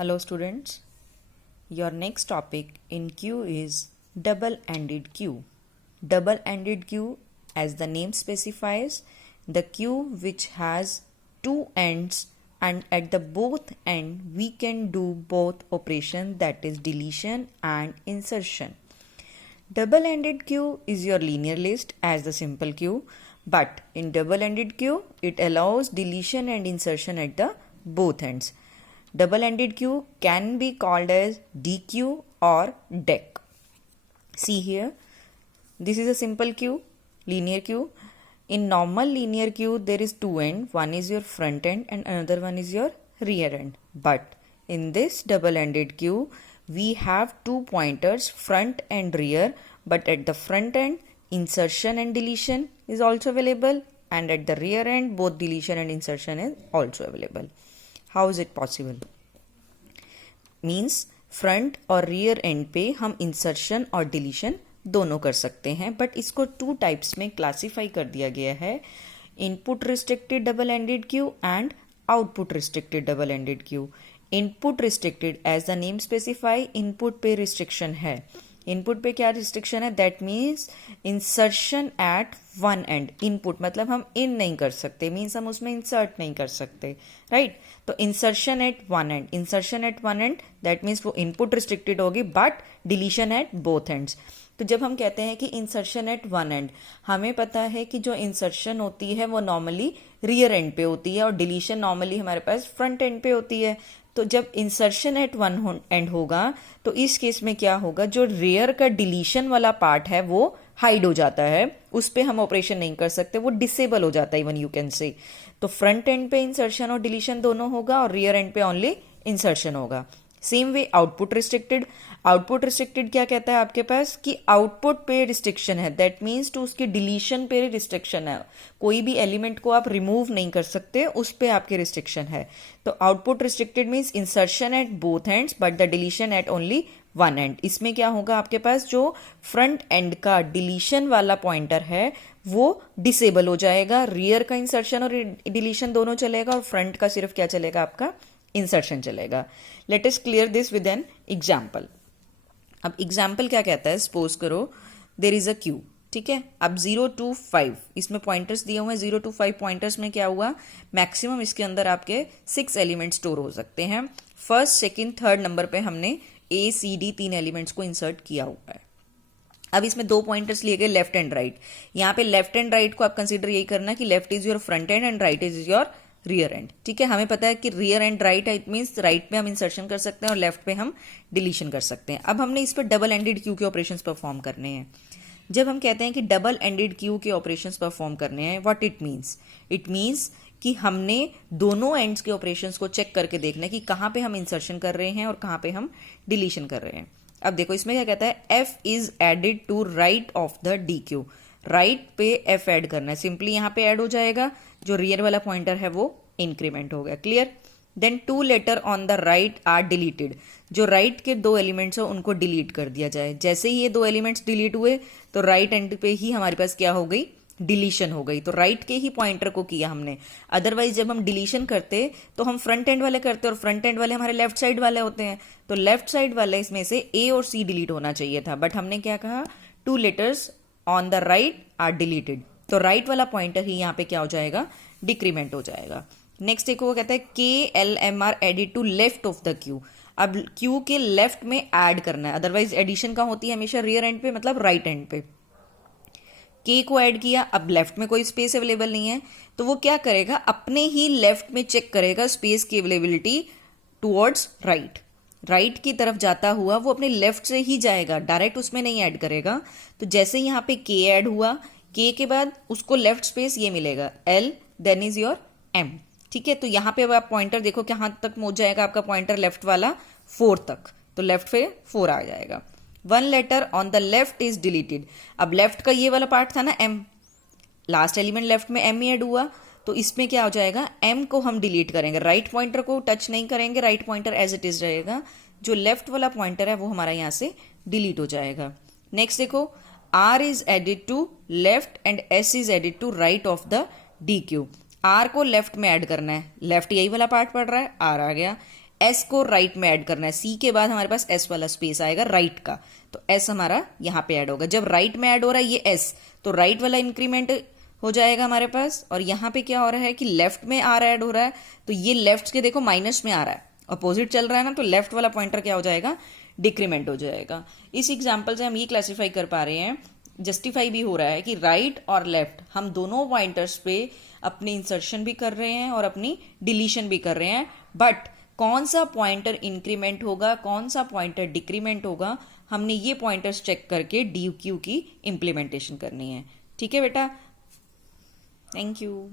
Hello students, your next topic in Q is double-ended queue. Double-ended queue, as the name specifies, the queue which has two ends, and at the both end we can do both operation, that is deletion and insertion. Double-ended queue is your linear list as the simple queue, but in double-ended queue it allows deletion and insertion at the both ends. Double-ended queue can be called as DQ or DEQ. See here, this is a simple queue, linear queue. In normal linear queue, there is two ends. One is your front end and another one is your rear end. But in this double-ended queue, we have two pointers, front and rear. But at the front end, insertion and deletion is also available. And at the rear end, both deletion and insertion is also available. How is it possible? Means front और rear and पे हम insertion और deletion दोनों कर सकते हैं, but इसको two types में क्लासिफाई कर दिया गया है, input restricted double ended queue and output restricted double ended queue. Input restricted, as the name specify, input पे रिस्ट्रिक्शन है. इनपुट पे क्या रिस्ट्रिक्शन है? That means insertion eight one and. Input मतलब हम इन नहीं कर सकते, मीन्स हम उसमें इंसर्ट नहीं कर सकते, राइट? तो insertion eight one and, insertion eight one and that means वो इनपुट रिस्ट्रिक्टेड होगी, but deletion at both ends. तो जब हम कहते हैं कि इंसर्शन एट वन एंड, हमें पता है कि जो इंसर्शन होती है वो नॉर्मली रियर एंड पे होती है और डिलीशन नॉर्मली हमारे पास फ्रंट एंड पे होती है. तो जब इंसर्शन एट वन एंड होगा तो इस केस में क्या होगा, जो रियर का डिलीशन वाला पार्ट है वो हाइड हो जाता है, उस पर हम ऑपरेशन नहीं कर सकते, वो डिसेबल हो जाता है, इवन यू कैन से. तो फ्रंट एंड पे इंसर्शन और डिलीशन दोनों होगा और रियर एंड पे ओनली इंसर्शन होगा. Same way output restricted. Output restricted क्या कहता है आपके पास कि आउटपुट पे रिस्ट्रिक्शन है, दैट मीन्स टू उसके डिलीशन पे रिस्ट्रिक्शन है, कोई भी एलिमेंट को आप रिमूव नहीं कर सकते, उस पे आपके रिस्ट्रिक्शन है. तो output restricted means insertion at both ends but the deletion eight only one and. इसमें क्या होगा आपके पास, जो फ्रंट एंड का डिलीशन वाला पॉइंटर है वो डिसेबल हो जाएगा, रियर का इंसर्शन और डिलीशन दोनों चलेगा और फ्रंट का सिर्फ क्या चलेगा, आपका इंसर्शन चलेगा. Let us clear this with an example. अब एग्जाम्पल क्या कहता है, सपोज करो देर इज अ क्यू, ठीक है. अब 0 to 5 इसमें पॉइंटर्स दिए हुए हैं. 0 to 5 पॉइंटर्स में क्या हुआ, मैक्सिमम इसके अंदर आपके 6 एलिमेंट स्टोर हो सकते हैं. फर्स्ट, सेकंड, थर्ड नंबर पे हमने A, C, D 3 एलिमेंट्स को इंसर्ट किया हुआ है. अब इसमें दो पॉइंटर्स लिए गए, लेफ्ट एंड राइट. यहाँ पे लेफ्ट एंड राइट को आप कंसीडर यही करना कि left is your front end and right is your rear and, ठीक है. हमें पता है कि रियर एंड राइट है, इट मीन्स राइट पे हम इंसर्शन कर सकते हैं और लेफ्ट पे हम डिलीशन कर सकते हैं. अब हमने इस पर डबल एंडेड क्यू के ऑपरेशंस परफॉर्म करने हैं. जब हम कहते हैं कि डबल एंडेड क्यू के ऑपरेशंस परफॉर्म करने हैं, what it means? It means कि हमने दोनों एंड्स के ऑपरेशंस को चेक करके देखना है कि कहाँ पे हम इंसर्शन कर रहे हैं और कहाँ पे हम डिलीशन कर रहे हैं. अब देखो इसमें क्या कहता है, F is added to right of the D Q. Right पे एफ ऐड करना है, सिंपली यहाँ पे ऐड हो जाएगा, जो रियर वाला पॉइंटर है वो इंक्रीमेंट हो गया. Clear? Then 2 later on the right are deleted. जो राइट के दो एलिमेंट्स हो उनको डिलीट कर दिया जाए. जैसे ही ये दो एलिमेंट्स डिलीट हुए तो राइट एंड पे ही हमारे पास क्या हो गई, डिलीशन हो गई. तो राइट के ही पॉइंटर को किया हमने. अदरवाइज जब हम डिलीशन करते तो हम फ्रंट एंड वाले करते और फ्रंट एंड वाले हमारे लेफ्ट साइड वाले होते हैं, तो लेफ्ट साइड वाले इसमें से ए और सी डिलीट होना चाहिए था, बट हमने क्या कहा, 2 letters on the right are deleted. तो राइट वाला पॉइंटर ही यहाँ पे क्या हो जाएगा, डिक्रीमेंट हो जाएगा. नेक्स्ट एक वो कहता है KLMR added to left of the Q. अब क्यू के लेफ्ट में ऐड करना है, अदरवाइज एडिशन कहाँ होती है, हमेशा रियर एंड पे, मतलब राइट एंड पे. के को ऐड किया, अब लेफ्ट में कोई स्पेस अवेलेबल नहीं है, तो वो क्या करेगा, अपने ही लेफ्ट में चेक करेगा स्पेस की अवेलेबिलिटी टुवर्ड्स राइट. राइट की तरफ जाता हुआ वो अपने लेफ्ट से ही जाएगा, डायरेक्ट उसमें नहीं ऐड करेगा. तो जैसे यहाँ पे के ऐड हुआ, के के बाद उसको लेफ्ट स्पेस ये मिलेगा L, then is your M, ठीक है. तो यहाँ पे अब आप पॉइंटर देखो कहाँ तक पहुंच जाएगा आपका पॉइंटर, लेफ्ट वाला 4 तक, तो लेफ्ट पे 4 आ जाएगा. 1 later on the left is deleted. अब लेफ्ट का ये वाला पार्ट था ना M, लास्ट एलिमेंट लेफ्ट में M ही ऐड हुआ, तो इसमें क्या हो जाएगा, M को हम डिलीट करेंगे, राइट पॉइंटर को टच नहीं करेंगे, write pointer as it is रहेगा. जो लेफ्ट वाला पॉइंटर है वो हमारा यहाँ से डिलीट हो जाएगा. नेक्स्ट देखो, R is added to left and S is added to right of the D Q. R को लेफ्ट में ऐड करना है, लेफ्ट यही वाला पार्ट पड़ रहा है, R आ गया. एस को राइट में ऐड करना है, सी के बाद हमारे पास एस वाला स्पेस आएगा राइट का, तो एस हमारा यहाँ पे ऐड होगा। जब राइट में ऐड हो रहा है ये एस, तो राइट वाला इंक्रीमेंट हो जाएगा हमारे पास। और यहाँ पे क्या हो रहा है कि लेफ्ट में आर ऐड हो रहा है, तो ये लेफ्ट के देखो माइनस में आ रहा है, अपोजिट चल रहा है ना, तो लेफ्ट वाला पॉइंटर क्या हो जाएगा, डिक्रीमेंट हो जाएगा। इस एग्जाम्पल से हम ये क्लासीफाई कर पा रहे हैं, जस्टिफाई भी हो रहा है कि राइट और लेफ्ट हम दोनों पॉइंटर्स पे अपनी इंसर्शन भी कर रहे हैं और अपनी डिलीशन भी कर रहे हैं, बट कौन सा पॉइंटर इंक्रीमेंट होगा, कौन सा पॉइंटर डिक्रीमेंट होगा, हमने ये पॉइंटर्स चेक करके डी क्यू की इंप्लीमेंटेशन करनी है। ठीक है बेटा, थैंक यू।